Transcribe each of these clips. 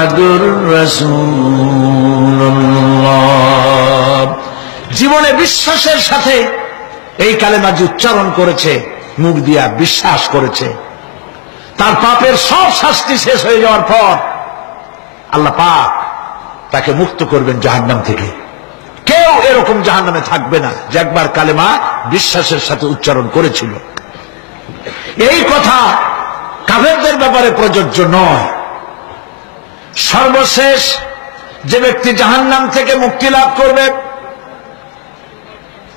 মুহাম্মাদুর রাসূলুল্লাহ। জীবনে বিশ্বাসের সাথে এই কালেমা যে উচ্চারণ করেছে, মুখ দিয়া বিশ্বাস করেছে, তার পাপের সব শাস্তি শেষ হয়ে যাওয়ার পর আল্লাহ পাক তাকে মুক্ত করবেন জাহান্নাম থেকে। কেউ এরকম জাহান্নামে থাকবে না যে একবার কালেমা বিশ্বাসের সাথে উচ্চারণ করেছিল। এই কথা কাফেরদের ব্যাপারে প্রযোজ্য নয়। সর্বশেষ যে ব্যক্তি জাহান্নাম থেকে মুক্তি লাভ করবে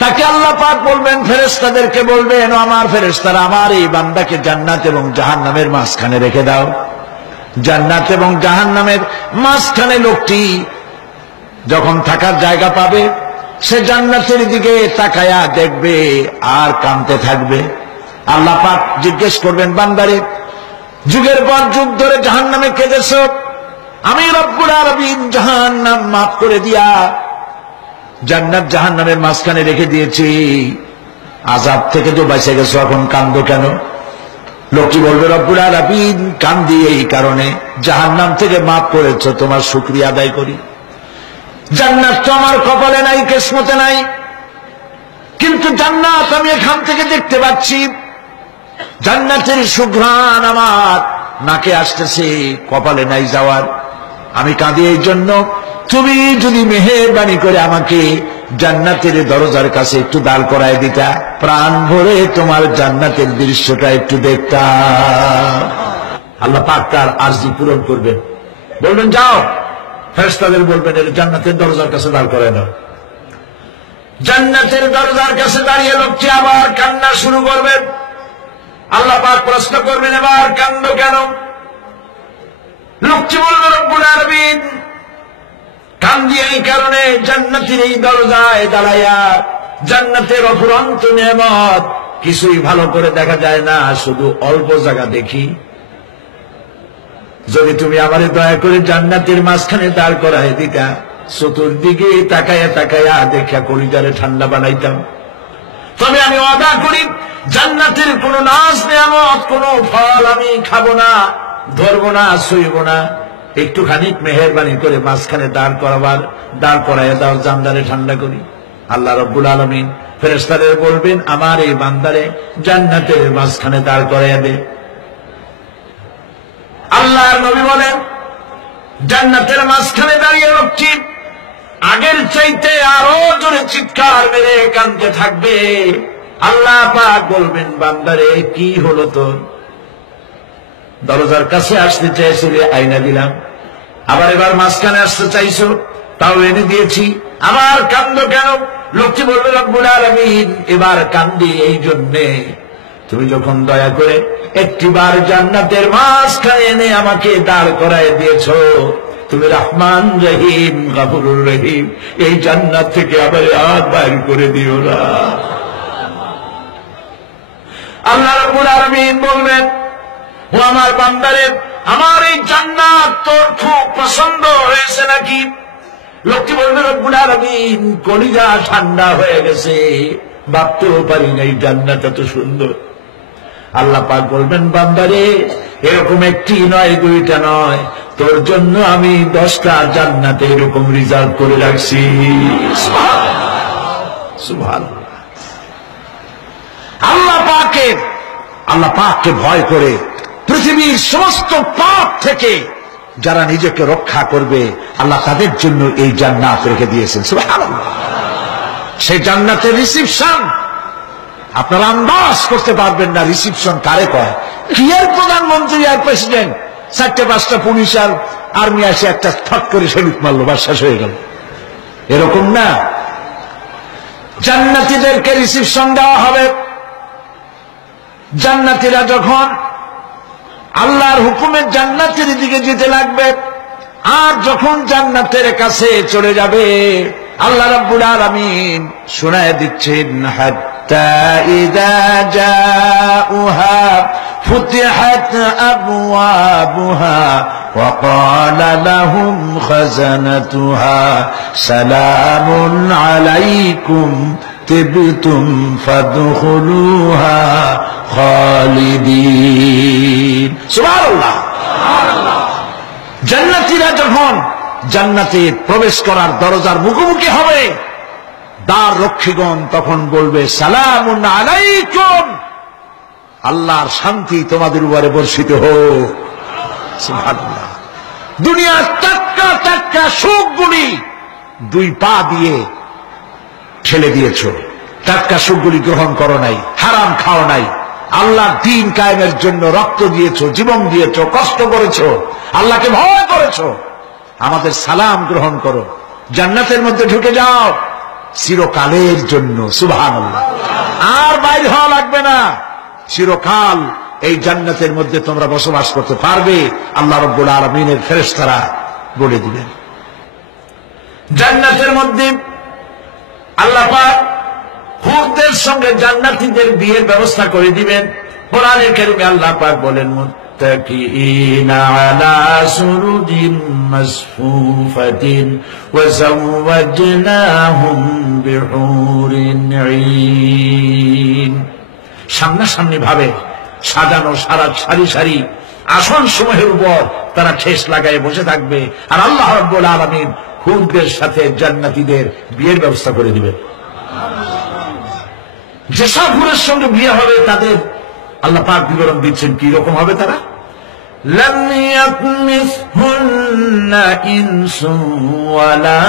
তাকে আল্লাহ পাক বলবেন, ফেরেশতাদেরকে বলবেন, আমার ফেরেশতারা আমার এই বান্দাকে জান্নাত এবং জাহান্নামের মাঝখানে রেখে দাও। জান্নাত এবং জাহান্নামের মাঝখানে লোকটি যখন থাকার জায়গা পাবে সে জান্নাতের দিকে তাকায়া দেখবে আর কাঁদতে থাকবে। আল্লাহ পাক জিজ্ঞেস করবেন, বান্দারে যুগের পর যুগ ধরে জাহান্নামে কেঁদেছ, আমি রব্বুল আলামিন জাহান্নাম মাফ করে দিয়া জান্নাত জাহান্নামের মাঝখানে রেখে দিয়েছি, আযাব থেকে তো বেঁচে গেছো, এখন কান্দো কেন? লোকটি বলবে, রব্বুল আলামিন কান্দি এই কারণে, জাহান্নাম থেকে মাফ করেছো, তোমার শুকরিয়া আদায় করি। জান্নাত তো আমার কপালে নাই, কিসমতে নাই, কিন্তু জান্নাত আমি এখান থেকে দেখতে পাচ্ছি, জান্নাতের সুঘ্রাণ আমার নাকে আসতেছে, কপালে নাই যাওয়ার। আমি কাঁদি এই জন্য, তুমি যদি মেহেরবানি করে আমাকে জান্নাতের দরজার কাছে একটু দাঁড় করায় দিতা, প্রাণ ভরে তোমার জান্নাতের দৃশ্যটা একটু দেখতাম। আল্লাহ পাক তার আরজি পূরণ করবেন, বলবেন যাও, ফেরেশতাদের বলবেন এর জান্নাতের দরজার কাছে দাঁড় করায় দাও। জান্নাতের দরজার কাছে দাঁড়িয়ে লোকটি আবার কান্না শুরু করবেন। আল্লাহ পাক প্রশ্ন করবেন, এবার কান্দো কেন? লোকটি বলবে, রব্বুল আলামিন কান্দি এই কারণে, জান্নাতের এই দরজায় দাঁড়াইয়া জান্নাতের অফুরন্ত নেয়ামত কিছুই ভালো করে দেখা যায় না, শুধু অল্প জায়গা দেখি। যদি তুমি আমারে দয়া করে জান্নাতের মাঝখানে দাঁড় করায় দিতা, চতুর্দিকে তাকায়া তাকায়া দেখা কলিজারে ঠান্ডা বানাইতাম। তবে আমি ওয়াদা করি, জান্নাতের কোন নাজ নেয়ামত, কোন ফল আমি খাবো না, ধরবো না, ছুঁইব না। একটুখানি মেহেরবানি করে মাঝখানে দাঁড় করাইয়া দাও, জানদারে ঠান্ডা করি। আল্লাহ রব্বুল আলামিন ফেরেশতাদের বলবেন, আমার এই বান্দারে জান্নাতের মাঝখানে দাঁড় করাইয়া দে। আল্লাহর নবী বলেন, জান্নাতের মাঝখানে দাঁড়িয়ে লোকটি আগের চাইতে আরো জোরে চিৎকার মেরে কাঁদতে থাকবে। আল্লাহ পাক বলবেন, বান্দারে কি হলো তোর? দরজার কাছে আসতে চাইছিলে, আইনা দিলাম। আবার এবার মাঝখানে আসতে চাইছো, তাও এনে দিয়েছি, আবার কান্দো কেন? লোকটি বলবে, রব্বুল আলামিন এবার কান্দি এই জন্যে, তুমি যখন দয়া করে একটিবার জান্নাতের মাঝখানে এনে আমাকে দাঁড় করায় দিয়েছো, তুমি রহমান রহিম গফুরুর রহিম, এই জান্নাত থেকে আবার আর বাইর করে দিও না। আল্লাহ রাব্বুল আলামিন বলবেন, ও আমার বান্দারে, আমার এই জান্নাত তোর খুব পছন্দ হয়েছে নাকি? লোকটি বলবে, রব্বুল আলামিন কলিজা ঠান্ডা হয়ে গেছে, ভাবতেও পারি না এই জান্নাত এত সুন্দর। আল্লাহ পাক বলবেন, বান্দারে এরকম একটি নয়, দুইটা নয়, তোর জন্য আমি 10টা জান্নাতে এরকম রিজার্ভ করে রাখছি। সুবহানাল্লাহ। আল্লাহ পাককে ভয় করে পৃথিবীর সমস্ত পাপ থেকে যারা নিজেকে রক্ষা করবে, আল্লাহ তাদের জন্য এই জান্নাত রেখে দিয়েছেন। সুবহানাল্লাহ। সেই জান্নাতের রিসিপশন আপনারা আন্দাজ করতে পারবেন না, রিসিপশন কারে কয়। কি আর প্রধানমন্ত্রী আর প্রেসিডেন্ট, 4-5টা পুলিশ আর আর্মি আসে একটা ফট করে সেলুট মারলো, বাস শেষ হয়ে গেল, এরকম না। জান্নাতীদেরকে রিসিপশন দেওয়া হবে। জান্নাতীরা যখন আল্লাহর হুকুমে জান্নাতের দিকে যেতে লাগবে, আর যখন জান্নাতের কাছে চলে যাবে, আল্লাহ রাব্বুল আলামিন শোনায় দিচ্ছেন, হাত্তা ইযা জাউহা ফুতিহাত আবওয়াবুহা ওয়া ক্বালা লাহুম খাযানাতুহা সালামুন আলাইকুম তিবতুম ফাদখুলুহা খালিদিন। সুবহানাল্লাহ। জান্নাতীরা যখন জান্নাতে প্রবেশ করার দরজার মুখোমুখি হবে, দ্বার রক্ষীগণ তখন বলবে সালামুন আলাইকুম, আল্লাহর শান্তি তোমাদের উপরে বর্ষিত হোক। সুবহানাল্লাহ। দুনিয়ার টাটকা টাটকা সুখগুলি দুই পা দিয়ে ঠেলে দিয়েছ, টাটকা সুখগুলি গ্রহণ করো নাই, হারাম খাও নাই, আল্লাহর দ্বীন কায়েমের জন্য রক্ত দিয়েছো, জীবন দিয়েছো, কষ্ট করেছো, আল্লাহকে ভয় করেছো। আমাদের সালাম গ্রহণ করো, জান্নাতের মধ্যে ঢুকে যাও চিরকালের জন্য। সুবহানাল্লাহ। আর বাইরে হওয়া লাগবে না, চিরকাল এই জান্নাতের মধ্যে তোমরা বসবাস করতে পারবে। আল্লাহ রাব্বুল আলামিনের ফেরেশতারা বলে দিবেন। জান্নাতের মধ্যে আল্লাহ পাক হুরদের সঙ্গে জান্নাতীদের বিয়ের ব্যবস্থা করে দিবেন। কোরআনে কারীমে আল্লাহ পাক বলেন মুত্তাকিইনা আলা সুরুজিন মাসফুফাতিন ওয়া যাওয়াজনাহুম বিহুরিন ঈন। সামনাসামনি ভাবে সাজানো সারা সারি সারি আসন সমূহের উপর তারা ঠেস লাগায় বসে থাকবে, আর আল্লাহ রাব্বুল আলামিন হুরদের সাথে জান্নাতীদের বিয়ের ব্যবস্থা করে দিবেন। যেসব হুরের সঙ্গে বিয়ে হবে তাদের আল্লাহ পাক বিবরণ দিচ্ছেন কি রকম হবে তারা। লাম ইয়াতমিসহুন্না ইনসুন ওয়ালা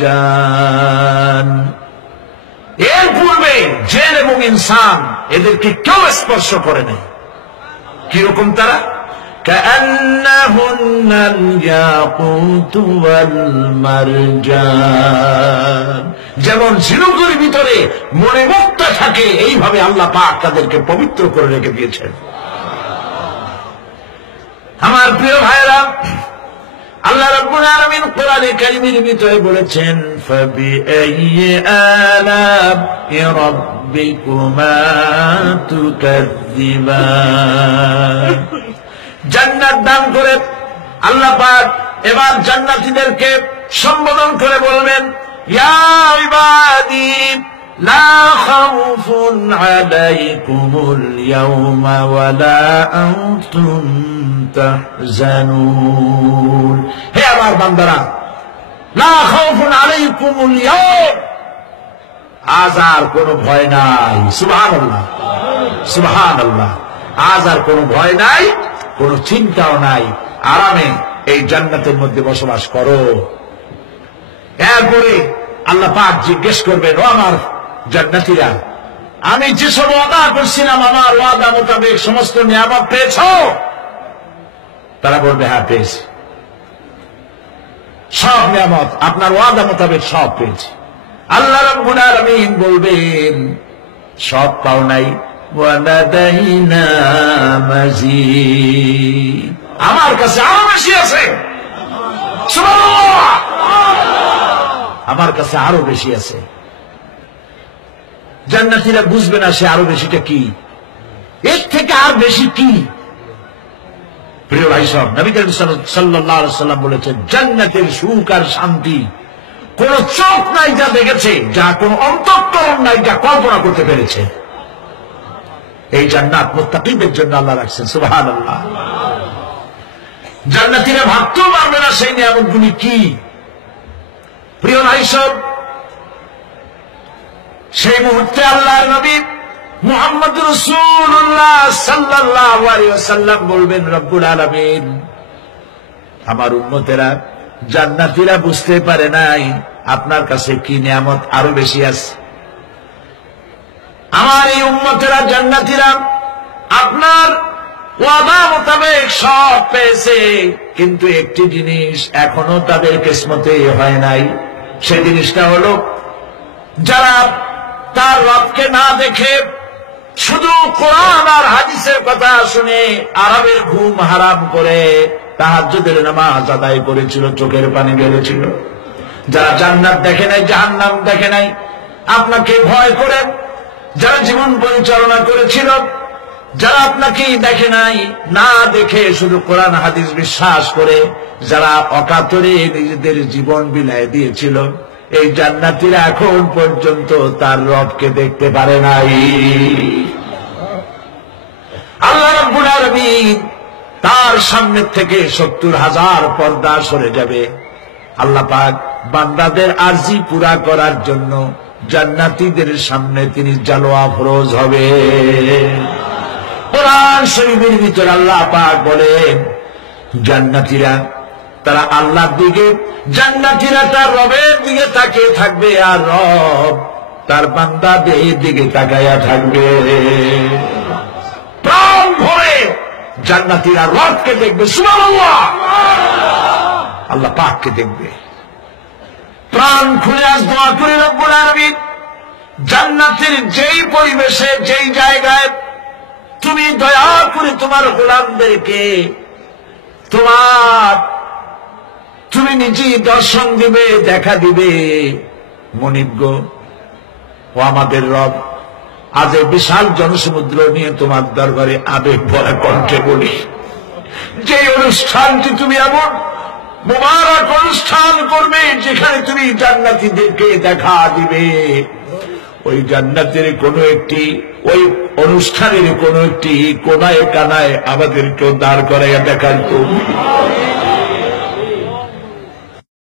জান। এর পূর্বে জিন এবং ইনসান এদেরকে কেউ স্পর্শ করে নাই। কিরকম তারা? কাআন্নাহুন্নাল ইয়াকুতু ওয়াল মারজান। যেমন ঝিনুকের ভিতরে মণিমুক্তা থাকে, এইভাবে আল্লাহ পাক তাদেরকে পবিত্র করে রেখে দিয়েছেন। আমার প্রিয় ভাইরা, আল্লাহ রাব্বুল আলামিন কোরআনে কারীমের ভিতরে বলেছেন ফাবিআইয়ি আলা'i রাব্বিকুমা তুকাযযিবান। জান্নাত দান করে আল্লাহ পাক এবার জান্নাতীদেরকে সম্বোধন করে বলবেন ইয়া ইবাদি লা খাউফুন আলাইকুমুল ইয়াওমা ওয়ালা আনতুম তাহজানুন। হে আমার বান্দারা, লা খাউফুন আলাইকুমুল ইয়াওম, আজ আর কোনো ভয় নাই। সুবহানাল্লাহ, সুবহানাল্লাহ। আজ আর কোনো ভয় নাই, কোনো চিন্তাও নাই, আরামে এই জান্নাতের মধ্যে বসবাস করো। এরপরে আল্লাহ পাক জিজ্ঞেস করবেন ও আমার জান্নাতীরা, আমি যেসব ওয়াদা করছিলাম আমার ওয়াদা মোতাবেক সমস্ত নিয়ামত পেয়েছ? তারা বলবে হ্যাঁ পেয়েছি, সব নিয়ামত আপনার ওয়াদা মোতাবেক সব পেয়েছি। আল্লাহ রাব্বুল আলামিন বলবেন সব পাও নাই, ওয়ালাদাইনা মাজিদ, আমার কাছে আরো বেশি আছে। সুবহানাল্লাহ, আমার কাছে আরো বেশি আছে। জান্নাতীরা বুঝবে না সে আরো বেশিটা কি, এর থেকে আর বেশি কি। প্রিয় ভাই সব, নবী করিম সাল্লাল্লাহু আলাইহি ওয়াসাল্লাম বলেছেন জান্নাতের সুখ আর শান্তি কোন চোখ নাই যা দেখেছে, যা কোন অন্তঃকরণ নাই যা কল্পনা করতে পেরেছে। এই জান্নাত মুত্তাকিদের জন্য আল্লাহ রাখছেন। সুবহানাল্লাহ। জান্নাতীরা ভাবতেও পারবে না সেই নিয়ামতগুলি কি। প্রিয় ভাই সব, সেই মুহূর্তে আল্লাহর নবী মুহাম্মদ রাসূলুল্লাহ সাল্লাল্লাহু আলাইহি ওয়াসাল্লাম বলবেন রব্বুল আলামিন, আমার উম্মতেরা জান্নাতীরা বুঝতে পারে নাই আপনার কাছে কি নিয়ামত আরো বেশি আছে। আমার এই উম্মতেরা জান্নাতীরা আপনার ওয়াদা মোতাবেক সব পেয়েছে, কিন্তু একটি জিনিস এখনো তাদের কিসমতে হয় নাই। সেই জিনিসটা হলো যারা তার রবকে না দেখে শুধু কোরআন আর হাদিসের কথা শুনে আরামের ঘুম হারাম করে তাহাজ্জুদের নামাজ আদায় করেছিল, চোখের পানি বেরিয়েছিল। যারা জান্নাত দেখে নাই, জাহান্নাম দেখে নাই, আপনাকে ভয় করে যারা জীবন পরিচালনা করেছিল, যারা আপনাকে দেখে নাই, না দেখে শুধু কোরআন হাদিস বিশ্বাস করে যারা অকাতরে নিজেদের জীবন বিলায় দিয়েছিল, এই জান্নাতীরা এখন পর্যন্ত তার রবকে দেখতে পারে নাই। আল্লাহ রাব্বুল আলামিন তার সামনে থেকে 70,000 পর্দা সরে যাবে। আল্লাহ পাক বান্দাদের আরজি পুরা করার জন্য জান্নাতীদের সামনে তিনি জালোয়া ফরজ হবে। কোরআন শরীফের ভিতর আল্লাহ পাক বলেন, জান্নাতীরা তারা আল্লাহর দিকে, জান্নাতীরা তার রবের দিকে তাকিয়ে থাকবে, আর রব তার বান্দাদের দিকে তাকাইয়া থাকবে। প্রাণ ভরে জান্নাতীরা রবকে দেখবে, সুবহানাল্লাহ, আল্লাহ পাককে দেখবে। প্রাণ খুলে আজ দোয়া করে রব্বুল আলামিন, জান্নাতের যেই পরিবেশে, যেই জায়গায় তুমি দয়া করে তোমার গোলামদেরকে তুমি নিজেই দর্শন দিবে, দেখা দিবে। মনিব গো, ও আমাদের রব, আজ এই বিশাল জনসমুদ্র নিয়ে তোমার দরবারে আবেগ ভরা কণ্ঠে বলি, যে অনুষ্ঠানটি তুমি এমন মুবারক অনুষ্ঠান করবে যেখানে তুমি জান্নাতীদেরকে দেখা দিবে, ওই জান্নাতের কোন একটি, ওই অনুষ্ঠানের কোন একটি কোনায় কানায় আমাদেরকেও দাঁড় করাইয়া দেখার তো